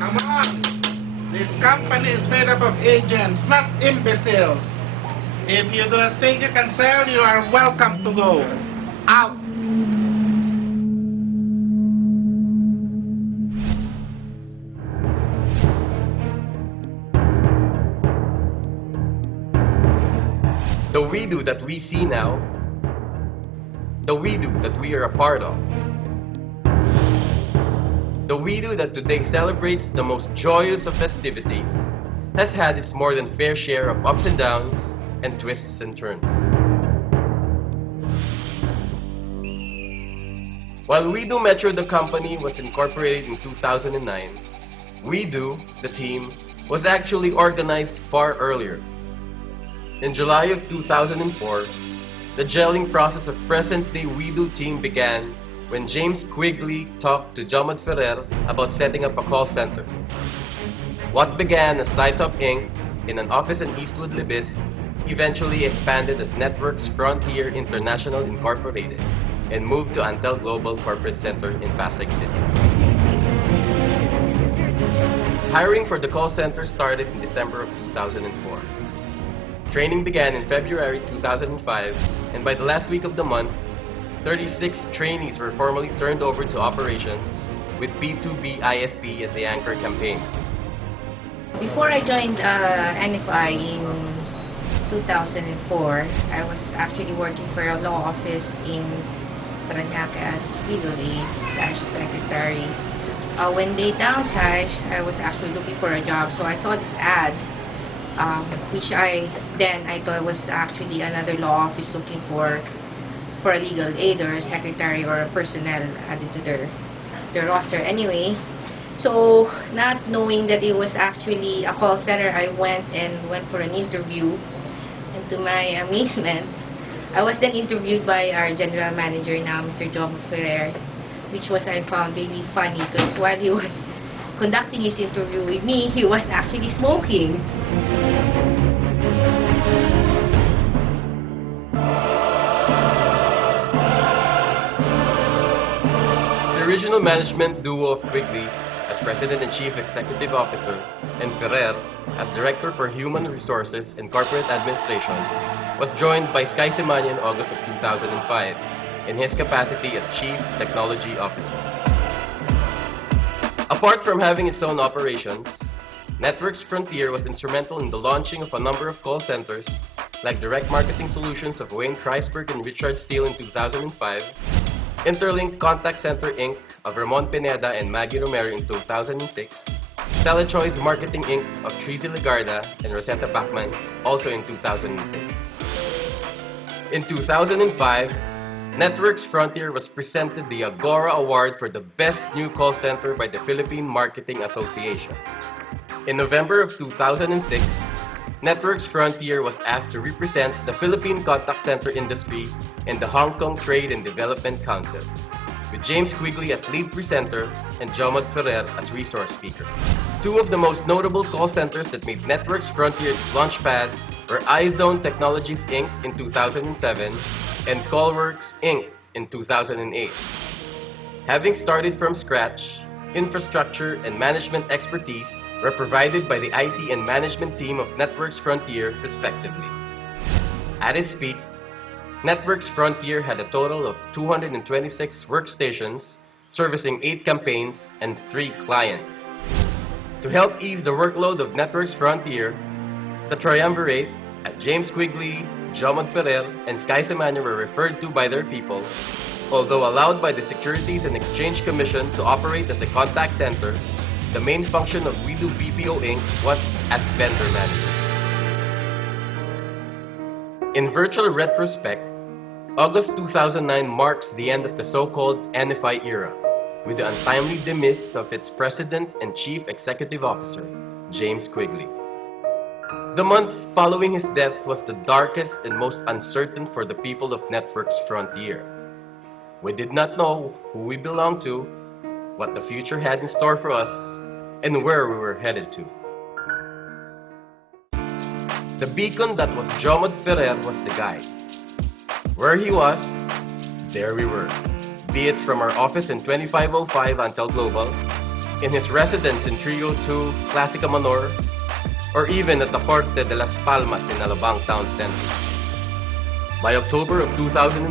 Come on. This company is made up of agents, not imbeciles. If you do not think you can sell, you are welcome to go. Out. The WEDO that we see now, the WEDO that we are a part of, the WEDO that today celebrates the most joyous of festivities, has had its more than fair share of ups and downs and twists and turns. While Wedo Metro, the company, was incorporated in 2009, Wedo, the team, was actually organized far earlier. In July of 2004, the gelling process of present-day Wedo team began when James Quigley talked to Jomod Ferrer about setting up a call center. What began as SciTop Inc. in an office in Eastwood, Libis, eventually expanded as Networks Frontier International Incorporated and moved to Antel Global Corporate Center in Pasig City. Hiring for the call center started in December of 2004. Training began in February 2005, and by the last week of the month, 36 trainees were formally turned over to operations, with B2B ISP as the anchor campaign. Before I joined NFI in 2004, I was actually working for a law office in Parañaque as legal aid/secretary. When they downsized, I was actually looking for a job, so I saw this ad, which I thought was actually another law office looking for a legal aid or a secretary or a personnel added to their roster. Anyway, so not knowing that it was actually a call center, I went for an interview, and to my amazement, I was then interviewed by our general manager now, Mr. Jomod Ferrer, which I found really funny because while he was conducting his interview with me, he was actually smoking. The original management duo of Quigley as President and Chief Executive Officer and Ferrer as Director for Human Resources and Corporate Administration was joined by Sky Simanya in August of 2005 in his capacity as Chief Technology Officer. Apart from having its own operations, Networks Frontier was instrumental in the launching of a number of call centers like Direct Marketing Solutions of Wayne Kreisberg and Richard Steele in 2005, Interlink Contact Center Inc. of Ramon Pineda and Maggie Romero in 2006, Telechoice Marketing Inc. of Trizy Legarda and Rosetta Bachman also in 2006. In 2005, Networks Frontier was presented the Agora Award for the Best New Call Center by the Philippine Marketing Association. In November of 2006, Networks Frontier was asked to represent the Philippine contact center industry in the Hong Kong Trade and Development Council, with James Quigley as lead presenter and Jomod Ferrer as resource speaker. Two of the most notable call centers that made Networks Frontier's launchpad were iZone Technologies Inc. in 2007 and Callworks Inc. in 2008. Having started from scratch, infrastructure and management expertise were provided by the IT and management team of Networks Frontier, respectively. At its peak, Networks Frontier had a total of 226 workstations, servicing 8 campaigns and 3 clients. To help ease the workload of Networks Frontier, the triumvirate, as James Quigley, Jomod Ferrer, and Sky Simanya were referred to by their people, although allowed by the Securities and Exchange Commission to operate as a contact center, the main function of Wedo BPO Inc. was as vendor manager. In virtual retrospect, August 2009 marks the end of the so-called NFI era, with the untimely demise of its President and Chief Executive Officer, James Quigley. The month following his death was the darkest and most uncertain for the people of Networks Frontier. We did not know who we belonged to, what the future had in store for us, and where we were headed to. The beacon that was Jomod Ferrer was the guide. Where he was, there we were. Be it from our office in 2505 Antel Global, in his residence in 302 Classica Manor, or even at the Corte de las Palmas in Alabang Town Center. By October of 2009,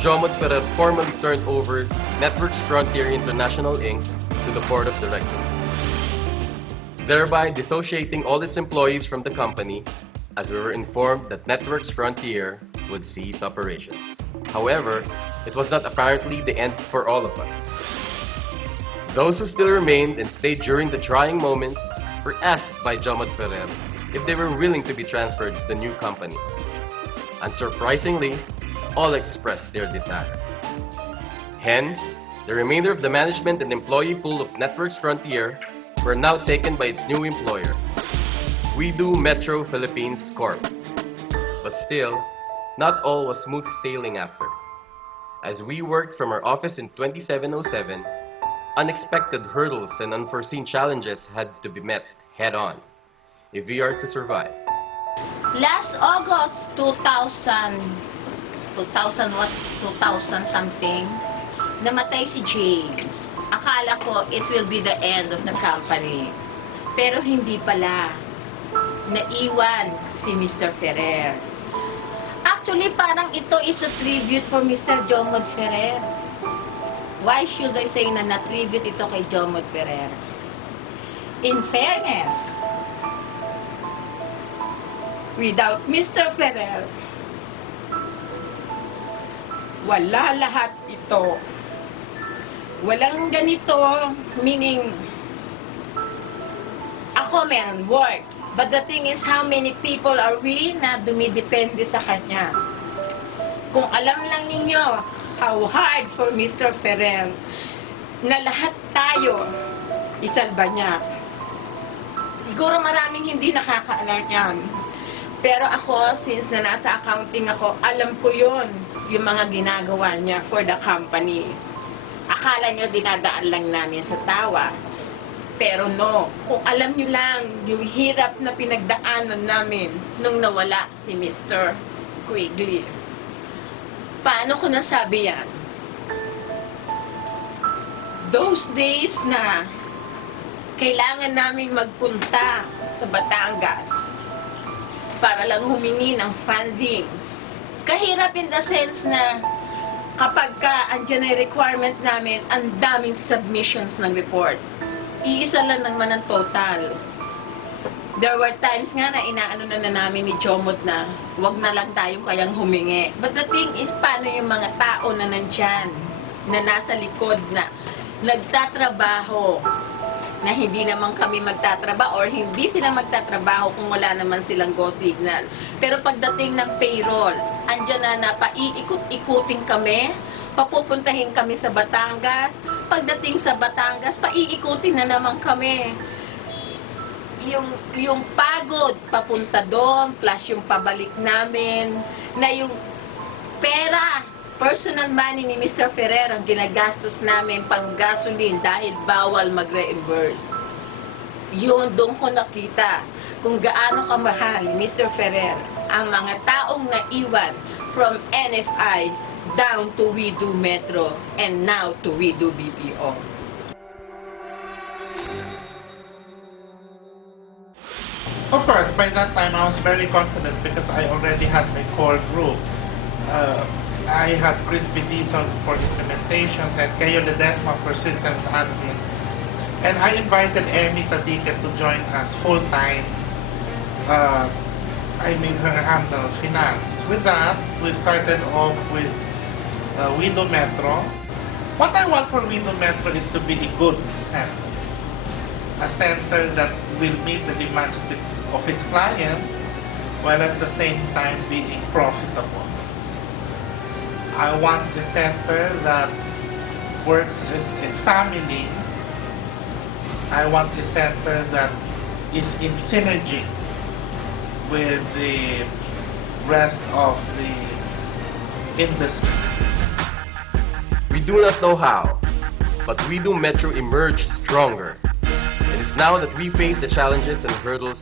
Jomod Ferrer formally turned over Networks Frontier International Inc. to the Board of Directors, thereby dissociating all its employees from the company, as we were informed that Networks Frontier would cease operations. However, it was not apparently the end for all of us. Those who still remained and stayed during the trying moments were asked by Jomod Ferrer if they were willing to be transferred to the new company. Unsurprisingly, all expressed their desire. Hence, the remainder of the management and employee pool of Networks Frontier were now taken by its new employer, Wedo Metro Philippines Corp. But still, not all was smooth sailing after. As we worked from our office in 2707, unexpected hurdles and unforeseen challenges had to be met head-on if we are to survive. Last August 2000 something, namatay si James. Akala ko it will be the end of the company. Pero hindi pala. Naiwan si Mr. Ferrer. Actually, parang ito is a tribute for Mr. Jomod Ferrer. Why should I say na na-tribute ito kay Jomod Ferrer? In fairness, without Mr. Ferrer, wala lahat ito. Walang ganito, meaning, ako meron work. But the thing is, how many people are we na dumidepende sa kanya? Kung alam lang ninyo how hard for Mr. Ferrer na lahat tayo isalba niya. Siguro maraming hindi nakakaalam yan. Pero ako, since na nasa accounting ako, alam ko yon yung mga ginagawa niya for the company. Akala niyo dinadaan lang namin sa tawa. Pero no, kung alam niyo lang yung hirap na pinagdaanan namin nung nawala si Mr. Quigley. Paano ko nasabi yan? Those days na kailangan namin magpunta sa Batangas para lang humingi ng fundings. Kahirap in the sense na kapag andyan ay requirement namin, ang daming submissions ng report. Iisa lang naman ang total. There were times nga na inaano na namin ni Jomod na wag na lang tayong kayang humingi. But the thing is, paano yung mga tao na nandyan, na nasa likod na nagtatrabaho, na hindi naman kami magtatrabaho or hindi sila magtatrabaho kung wala naman silang go signal. Pero pagdating ng payroll, andyan na paiikot-ikutin kami, papupuntahin kami sa Batangas. Pagdating sa Batangas, paiikutin na naman kami. Yung pagod papunta doon, plus yung pabalik namin, na yung pera, personal money ni Mr. Ferrer ang ginagastos namin pang gasoline dahil bawal mag-reimburse. Yun, doon ko nakita kung gaano kamahal ni Mr. Ferrer ang mga taong naiwan from NFI down to Wedo Metro and now to Wedo BPO. Of course, by that time I was very confident because I already had my core group. I had Chris Bidison for implementations and Kayo Ledesma for systems admin. And I invited Emmy Tadique to join us full-time. I made her handle finance. With that, we started off with Wedo Metro. What I want for Wedo Metro is to be a good center. A center that will meet the demands of its client while at the same time being profitable. I want the center that works as a family. I want the center that is in synergy with the rest of the industry. We do not know how, but Wedo Metro emerged stronger. It is now that we face the challenges and hurdles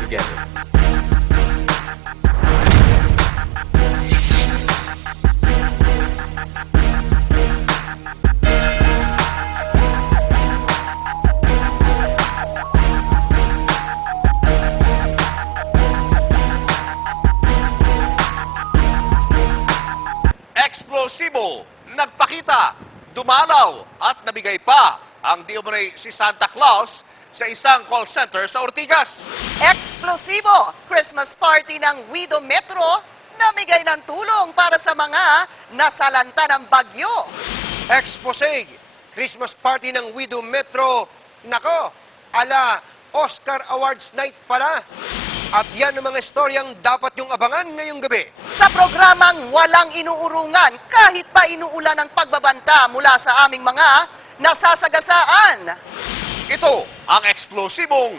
together. dumalaw at nabigay pa ang di umano'y si Santa Claus sa isang call center sa Ortigas. Eksplosibo! Christmas party ng Wedo Metro namigay ng tulong para sa mga nasalanta ng bagyo. Expose, Christmas party ng Wedo Metro. Nako, ala Oscar Awards night pala. At yan ang mga istoryang dapat yung abangan ngayong gabi. Sa programang walang inuurungan kahit pa inuulan ng pagbabanta mula sa aming mga nasasagasaan. Ito ang eksklusibong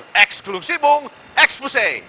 expose.